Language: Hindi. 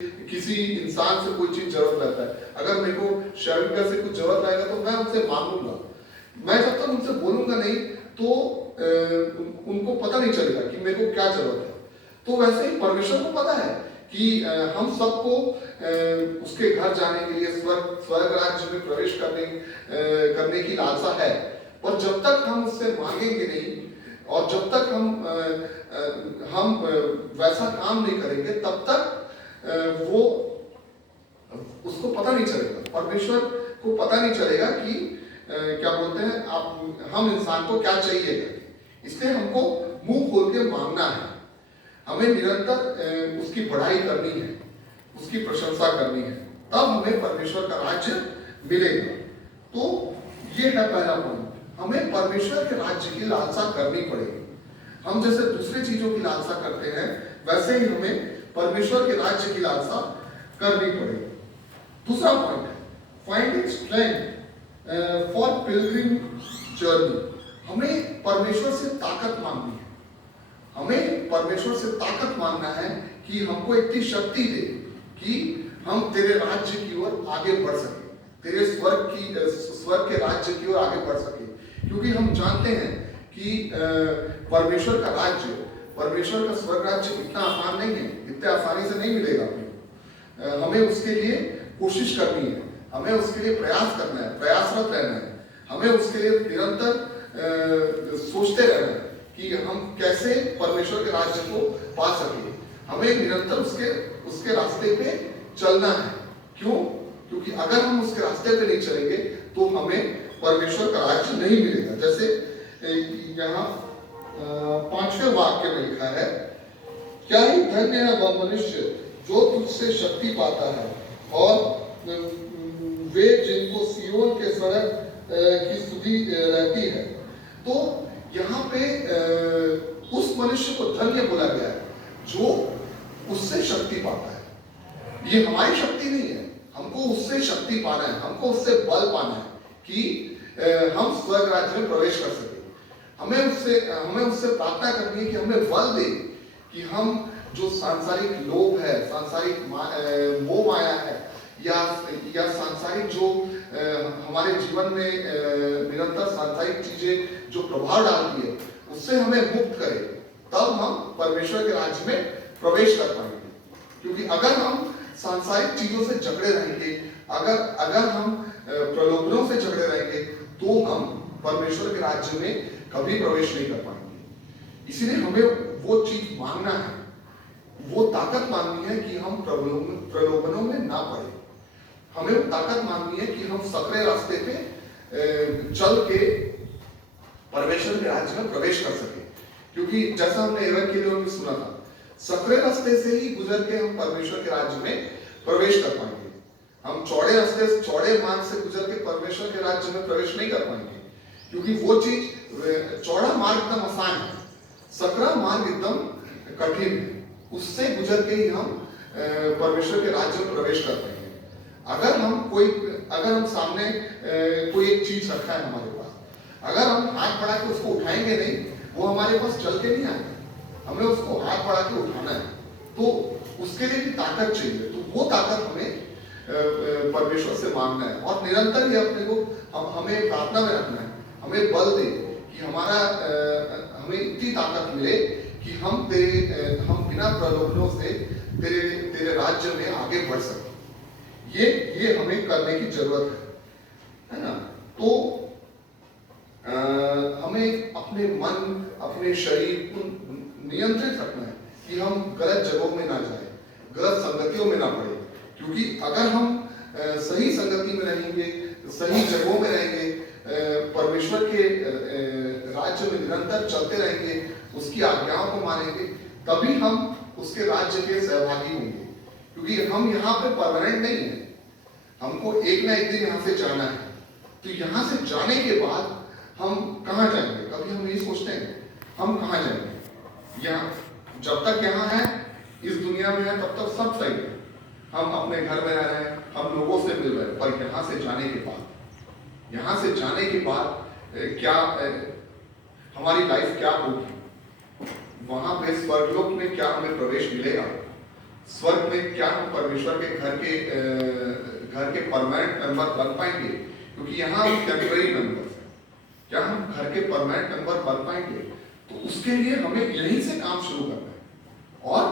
किसी इंसान से कोई चीज जरूरत रहता है, अगर मेरे को शेविका से कुछ जरूरत आएगा तो मैं उनसे मांगूंगा। मैं जब तक उनसे बोलूंगा नहीं तो उनको पता नहीं चलेगा कि मेरे को क्या जरूरत है। तो वैसे ही परमेश्वर को पता है कि हम सबको उसके घर जाने के लिए स्वर्ग राज्य में प्रवेश करने की लालसा है। पर जब तक हम उससे मांगेंगे नहीं और जब तक हम वैसा काम नहीं करेंगे तब तक वो उसको पता नहीं चलेगा, परमेश्वर को पता नहीं चलेगा कि क्या बोलते हैं आप हम इंसान को क्या चाहिए। इसलिए हमको मुंह खोल के मांगना है, हमें निरंतर उसकी बढ़ाई करनी है, उसकी प्रशंसा करनी है, तब हमें परमेश्वर का राज्य मिलेगा। तो ये है पहला पॉइंट, हमें परमेश्वर के राज्य की लालसा करनी पड़ेगी। हम जैसे दूसरी चीजों की लालसा करते हैं वैसे ही हमें परमेश्वर के राज्य की लालसा करनी पड़ेगी। दूसरा पॉइंट है finding strength for Pilgrim journey. हमें परमेश्वर से ताकत मांगनी है, हमें परमेश्वर से ताकत मांगना है कि हमको इतनी शक्ति दे कि हम तेरे राज्य की ओर आगे बढ़ सके, तेरे स्वर्ग के राज्य की ओर आगे बढ़ सके। क्योंकि हम जानते हैं कि परमेश्वर का राज्य, परमेश्वर का स्वर्ग राज्य इतना आसान नहीं है, इतने आसानी से नहीं मिलेगा। हमें उसके लिए कोशिश करनी है, हमें उसके लिए प्रयास करना है, प्रयासरत रहना है, हमें उसके लिए निरंतर सोचते रहना है कि हम कैसे परमेश्वर के राज्य को पा सके। हमें निरंतर उसके रास्ते पे चलना है। क्यों? क्योंकि अगर हम उसके रास्ते पे नहीं चलेंगे तो हमें परमेश्वर का राज्य नहीं मिलेगा। जैसे यहाँ 5वें वाक्य में लिखा है, क्या ही धन्य है वह मनुष्य जो तुझसे शक्ति पाता है और वे जिनको सियोन के सड़क की सुधि रहती है। तो यहाँ पे उस मनुष्य को धन्य बोला गया है जो उससे शक्ति पाता है। ये हमारी शक्ति नहीं है, हमको उससे शक्ति पाना है, हमको उससे बल पाना है कि हम स्वर्ग राज्य में प्रवेश कर सके। हमें उससे प्रार्थना करनी है कि हमें बल दे कि हम जो सांसारिक लोभ है, सांसारिक मोह माया है या सांसारिक जो हमारे जीवन में निरंतर सांसारिक चीजें जो प्रभाव डालती है उससे हमें मुक्त करे, तब हम परमेश्वर के राज्य में प्रवेश कर पाएंगे। क्योंकि अगर हम सांसारिक चीजों से जकड़े रहेंगे, अगर हम प्रलोभनों से जकड़े रहेंगे तो हम परमेश्वर के राज्य में कभी प्रवेश नहीं कर पाएंगे। इसीलिए हमें वो चीज मांगना है, वो ताकत मांगनी है कि हम प्रलोभनों में ना पड़े। हमें वो ताकत मांगनी है कि हम सकरे रास्ते पे चल के परमेश्वर के राज्य में प्रवेश कर सके। क्योंकि जैसा हमने एवंगेलियन में सुना था, सकरे रास्ते से ही गुजर के हम परमेश्वर के राज्य में प्रवेश कर पाएंगे। हम चौड़े मार्ग से गुजर के परमेश्वर के राज्य में प्रवेश नहीं कर पाएंगे, क्योंकि वो चीज चौड़ा मार्ग एकदम आसान है, सकरा मार्ग एकदम कठिन है। उससे गुजर के ही हम परमेश्वर के राज्य में प्रवेश कर पाएंगे। अगर हम सामने कोई एक चीज रखा है हमारे पास, अगर हम हाथ बढ़ा के उसको उठाएंगे नहीं, वो हमारे पास चल के नहीं आएगा। हमें उसको हाथ बढ़ा के उठाना है, तो उसके लिए भी ताकत चाहिए। तो वो ताकत हमें परमेश्वर से मांगना है और निरंतर ही अपने को हमें प्रार्थना में रखना है, हमें बल दे कि हमें इतनी ताकत मिले कि हम बिना प्रलोभनों से तेरे राज्य में आगे बढ़ सके। ये हमें करने की जरूरत है ना। तो हमें अपने मन, अपने शरीर को नियंत्रित रखना है कि हम गलत जगहों में ना जाए, गलत संगतियों में ना पड़े। क्योंकि अगर हम सही संगति में रहेंगे, सही जगहों में रहेंगे, परमेश्वर के राज्य में निरंतर चलते रहेंगे, उसकी आज्ञाओं को मानेंगे, तभी हम उसके राज्य के सहभागी होंगे। क्योंकि हम यहाँ पे परमानेंट नहीं है, हमको एक ना एक दिन यहाँ से जाना है। तो यहाँ से जाने के बाद हम कहाँ जाएंगे? कभी हम यही सोचते हैं हम कहाँ जाएंगे? यहाँ जब तक यहाँ है, इस दुनिया में है, तब तक सब सही है, हम अपने घर में रह रहे हैं, हम लोगों से मिल रहे हैं। पर यहाँ से जाने के बाद क्या हमारी लाइफ क्या होगी? वहां पे स्वर्गलोक में क्या हमें प्रवेश मिलेगा? स्वर्ग में क्या हम परमेश्वर के घर के परमानेंट मेंबर बन पाएंगे, क्योंकि यहाँ हम टेम्पररी मेंबर्स हैं। क्या हम घर के परमानेंट मेंबर बन पाएंगे? तो उसके लिए हमें यहीं से काम शुरू करना है। और